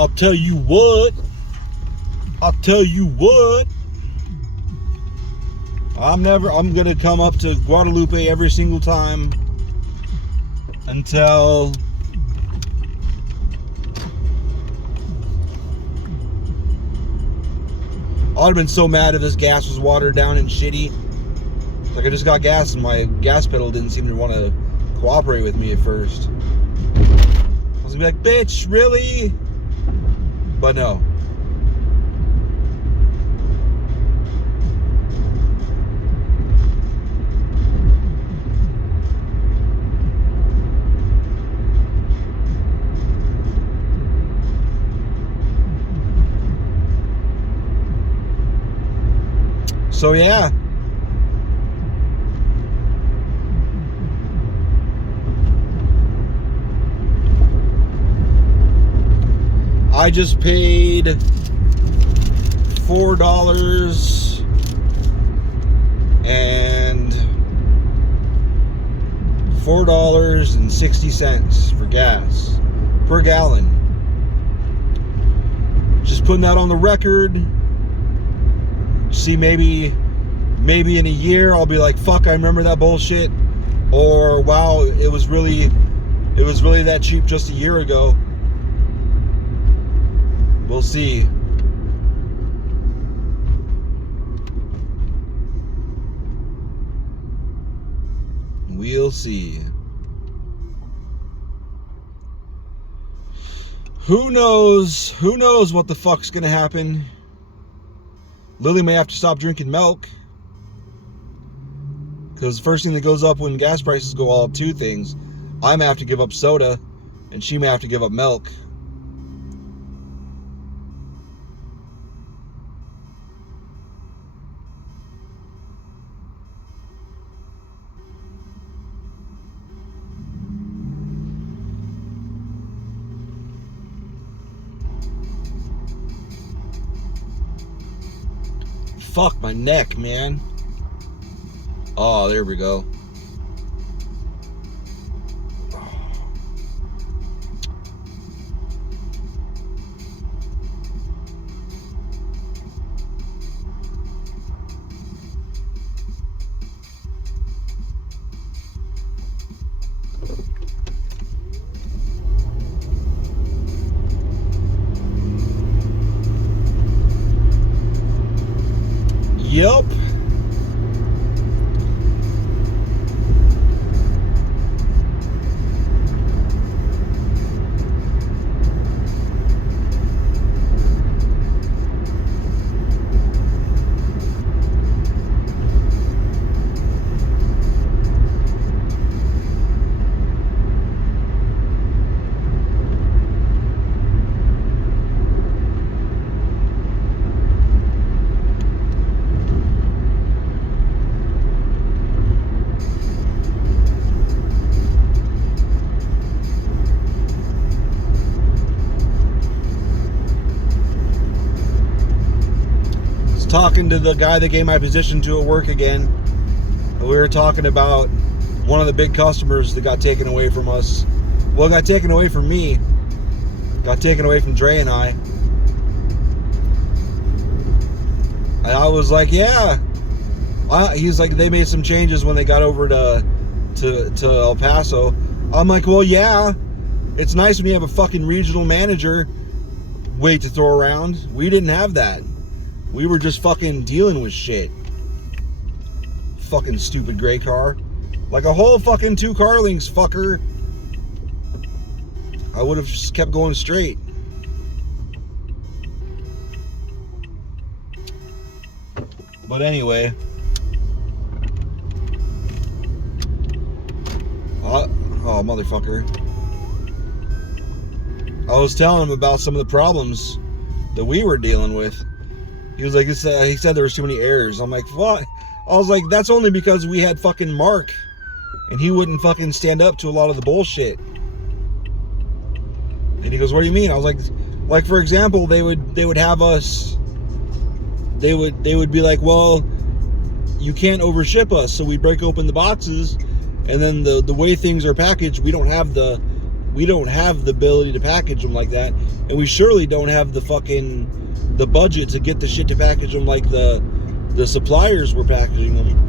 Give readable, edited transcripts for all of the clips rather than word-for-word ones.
I'll tell you what. I'm gonna come up to Guadalupe every single time until I'd have been so mad if this gas was watered down and shitty. Like, I just got gas and my gas pedal didn't seem to want to cooperate with me at first. I was gonna be like, bitch, really? But no. So yeah. I just paid $4 and $4.60 for gas per gallon. Just putting that on the record. See, maybe in a year I'll be like, fuck, I remember that bullshit, or wow, it was really that cheap just a year ago. We'll see. We'll see. Who knows what the fuck's gonna happen. Lily may have to stop drinking milk, because the first thing that goes up when gas prices go all up, two things. I may have to give up soda, and she may have to give up milk. Fuck my neck, man. Oh, there we go. Yep. Talking to the guy that gave my position to at work again. We were talking about one of the big customers that got taken away from us. Well, got taken away from me. Got taken away from Dre and I. And I was like, yeah. He's like, they made some changes when they got over to El Paso. I'm like, well, yeah. It's nice when you have a fucking regional manager weight to throw around. We didn't have that. We were just fucking dealing with shit. Fucking stupid gray car. Like a whole fucking 2 car links, fucker. I would have just kept going straight. But anyway. Oh, motherfucker. I was telling him about some of the problems that we were dealing with. He was like, he said there was too many errors. I'm like, what? I was like, that's only because we had fucking Mark, and he wouldn't fucking stand up to a lot of the bullshit. And he goes, what do you mean? I was like for example, they would have us. They would be like, well, you can't overship us, so we break open the boxes, and then the way things are packaged, we don't have the we don't have the ability to package them like that, and we surely don't have the budget to get the shit to package them like the suppliers were packaging them.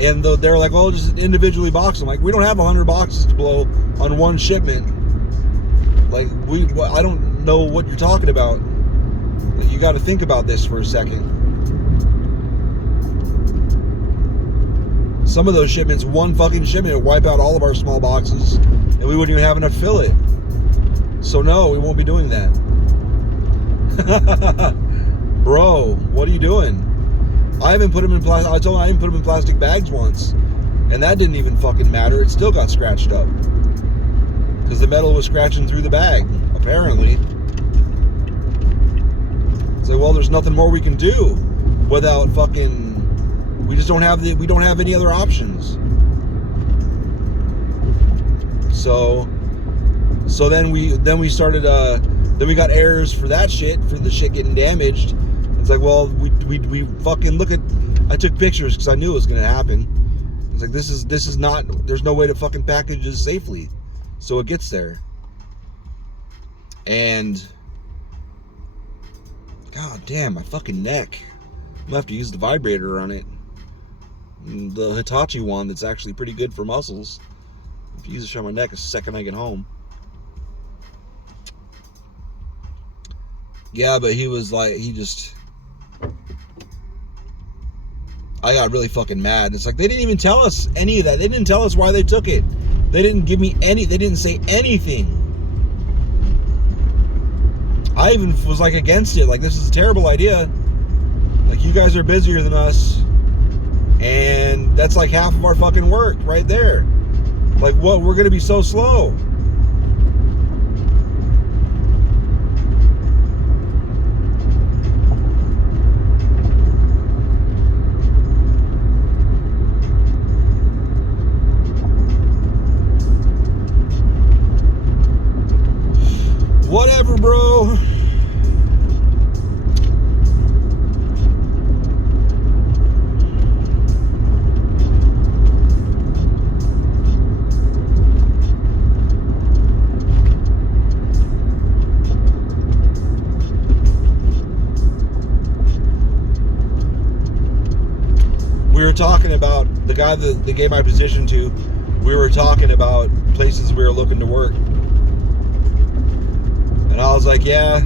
And they're like, well, just individually box them. Like, we don't have 100 boxes to blow on one shipment. Like, I don't know what you're talking about. You got to think about this for a second. Some of those shipments, one fucking shipment, would wipe out all of our small boxes, and we wouldn't even have enough to fill it. So no, we won't be doing that. Bro, what are you doing? I haven't put them in plastic. I told him I didn't put them in plastic bags once, and that didn't even fucking matter. It still got scratched up because the metal was scratching through the bag. Apparently, it's like, well, there's nothing more we can do without fucking. We just don't have we don't have any other options. So then we started. Then we got errors for that shit, for the shit getting damaged. It's like, well, we fucking look at. I took pictures because I knew it was gonna happen. It's like, this is not. There's no way to fucking package this safely, so it gets there. And god damn, my fucking neck. I'm gonna have to use the vibrator on it. The Hitachi one that's actually pretty good for muscles. If you use it on my neck the second I get home. Yeah, but he was like, I got really fucking mad. It's like, they didn't even tell us any of that. They didn't tell us why they took it. They didn't give me they didn't say anything. I even was like against it. Like, this is a terrible idea. Like, you guys are busier than us. And that's like half of our fucking work right there. Like, what? We're going to be so slow. Whatever, bro. We were talking about the guy that they gave my position to. We were talking about places we were looking to work. And I was like, yeah,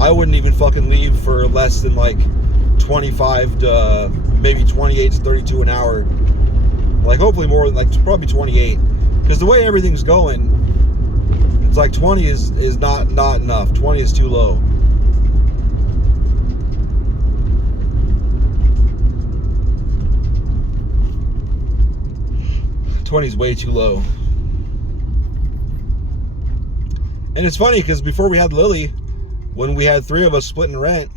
I wouldn't even fucking leave for less than like 25 to maybe 28 to 32 an hour. Like, hopefully more, like probably 28. Because the way everything's going, it's like 20 is not enough. 20 is too low. 20 is way too low. And it's funny because before we had Lily, when we had three of us splitting rent,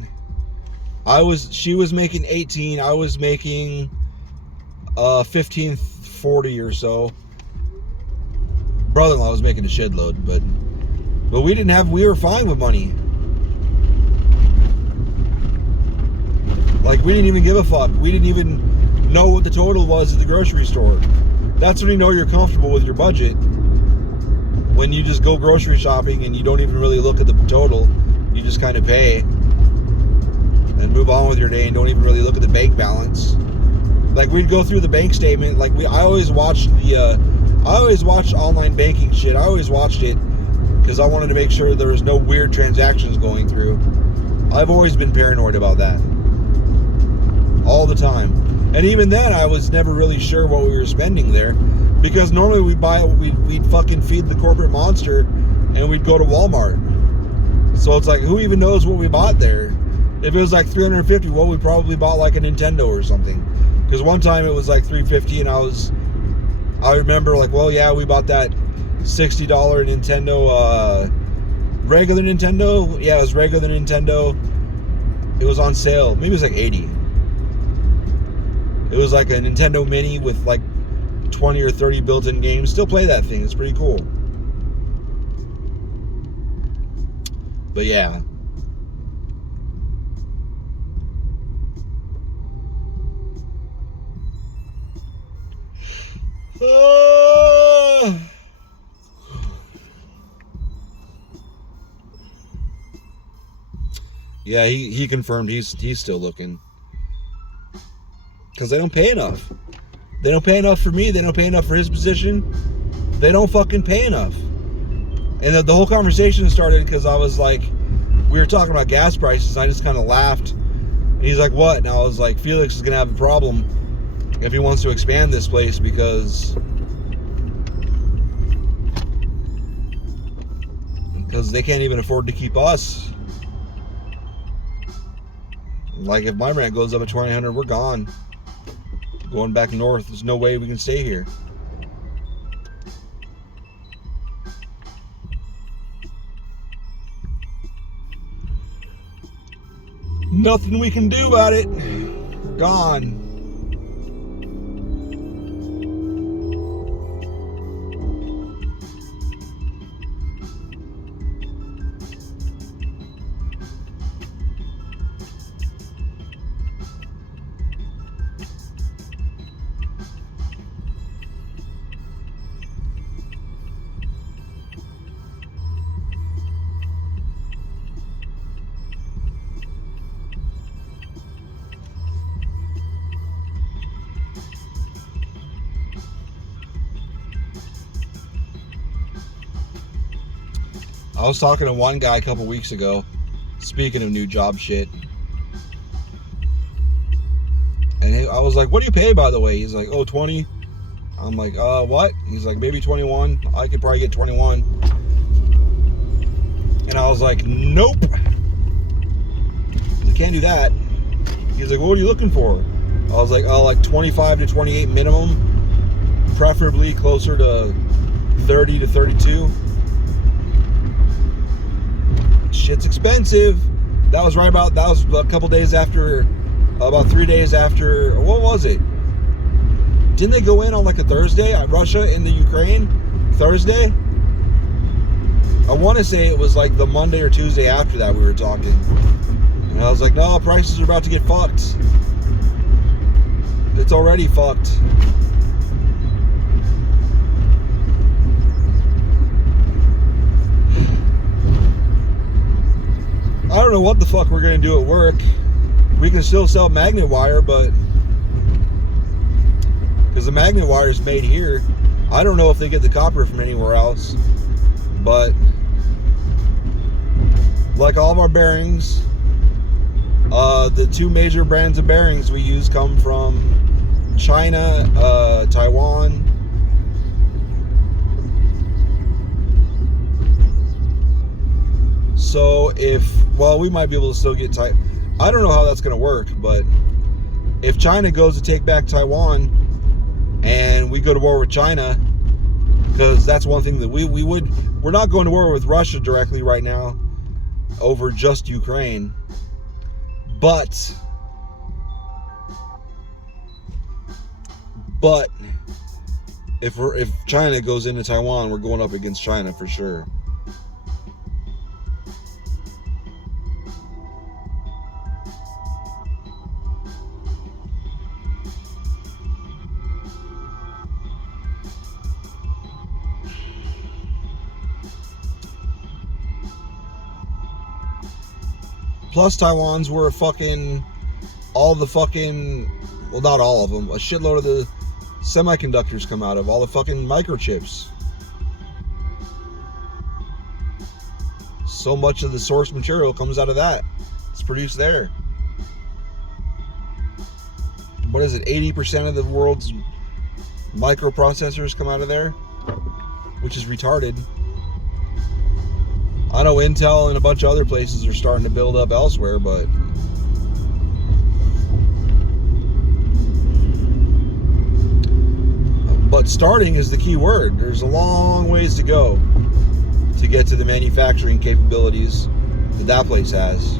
she was making 18, I was making 1540 or so. Brother-in-law was making a shed load, but we were fine with money. Like, we didn't even give a fuck. We didn't even know what the total was at the grocery store. That's when you know you're comfortable with your budget. When you just go grocery shopping and you don't even really look at the total, you just kind of pay and move on with your day and don't even really look at the bank balance. Like, we'd go through the bank statement. Like, I always watched online banking shit. I always watched it because I wanted to make sure there was no weird transactions going through. I've always been paranoid about that. All the time. And even then, I was never really sure what we were spending there. Because normally we'd fucking feed the corporate monster and we'd go to Walmart. So it's like, who even knows what we bought there? If it was like $350, well, we probably bought like a Nintendo or something. Because one time it was like $350 and I remember like, well, yeah, we bought that $60 Nintendo, regular Nintendo. Yeah, it was regular Nintendo. It was on sale. Maybe it was like $80. It was like a Nintendo Mini with like 20 or 30 built-in games. Still play that thing. It's pretty cool. But yeah. Yeah, he confirmed he's still looking. Because they don't pay enough. They don't pay enough for me. They don't pay enough for his position. They don't fucking pay enough. And the whole conversation started because I was like, we were talking about gas prices. And I just kind of laughed. And he's like, what? And I was like, Felix is going to have a problem if he wants to expand this place because they can't even afford to keep us. Like, if my rent goes up at $2,900, we're gone. Going back north, there's no way we can stay here. Nothing we can do about it. We're gone. I was talking to one guy a couple weeks ago, speaking of new job shit. And I was like, what do you pay, by the way? He's like, oh, 20. I'm like, what? He's like, maybe 21. I could probably get 21. And I was like, nope. You can't do that. He's like, well, what are you looking for? I was like, oh, like 25 to 28 minimum. Preferably closer to 30 to 32. Shit's expensive. That was a couple days after, about 3 days after, what was it? Didn't they go in on like a Thursday? Russia in the Ukraine? Thursday? I want to say it was like the Monday or Tuesday after that we were talking. And I was like, no, prices are about to get fucked. It's already fucked. I don't know what the fuck we're going to do at work. We can still sell magnet wire, but because the magnet wire is made here, I don't know if they get the copper from anywhere else. But like all of our bearings, the two major brands of bearings we use come from China, Taiwan. So we might be able to still get I don't know how that's going to work, but if China goes to take back Taiwan and we go to war with China, because that's one thing that we're not going to war with Russia directly right now over just Ukraine, but if China goes into Taiwan, we're going up against China for sure. Plus, Taiwan's where all the fucking, well, not all of them, a shitload of the semiconductors come out of, all the fucking microchips. So much of the source material comes out of that. It's produced there. What is it? 80% of the world's microprocessors come out of there, which is retarded. I know Intel and a bunch of other places are starting to build up elsewhere, but starting is the key word. There's a long ways to go to get to the manufacturing capabilities that place has.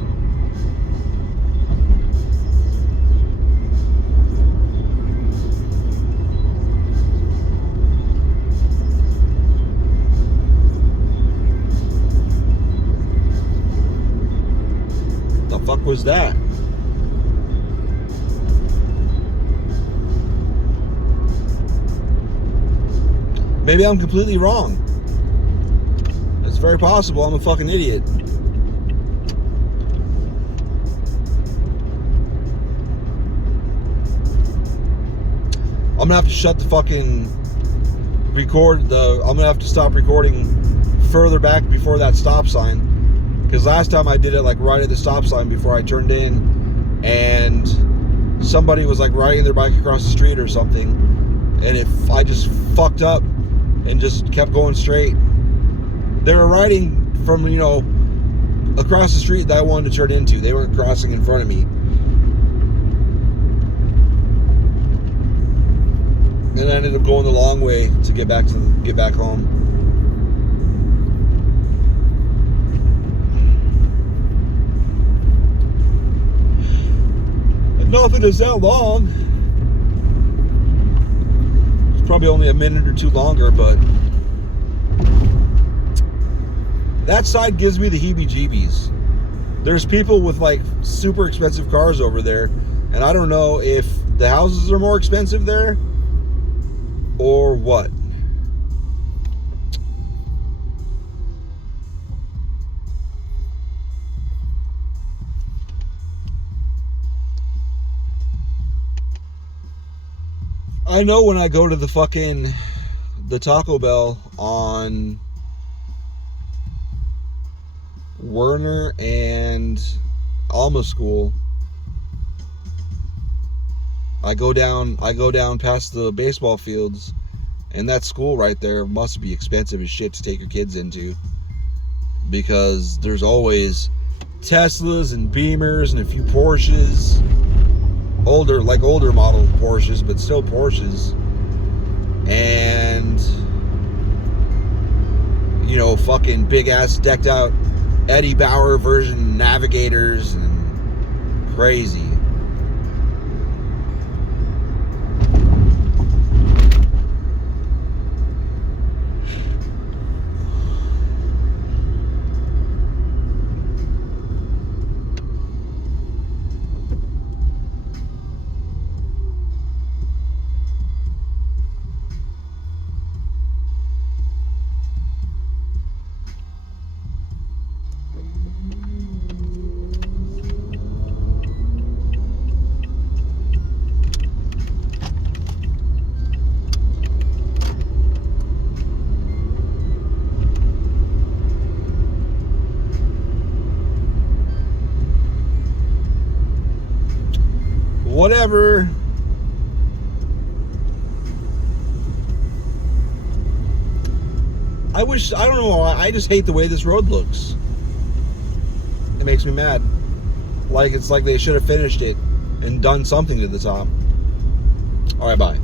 Fuck was that? Maybe I'm completely wrong. It's very possible I'm a fucking idiot. gonna have to shut the fucking I'm gonna have to stop recording further back before that stop sign, because last time I did it like right at the stop sign before I turned in, and somebody was like riding their bike across the street or something, and if I just fucked up and just kept going straight. They were riding from, you know, across the street that I wanted to turn into. They weren't crossing in front of me. And I ended up going the long way to get back home. And nothing is that long. It's probably only a minute or two longer, but that side gives me the heebie-jeebies. There's people with like super expensive cars over there, and I don't know if the houses are more expensive there or what. I know when I go to the Taco Bell on Werner and Alma School, I go down past the baseball fields, and that school right there must be expensive as shit to take your kids into, because there's always Teslas and Beamers and a few Porsches, older model Porsches, but still Porsches, and you know, fucking big ass decked out Eddie Bauer version Navigators and crazy. Whatever. I don't know, I just hate the way this road looks. It makes me mad. Like, it's like they should have finished it and done something to the top. Alright, bye.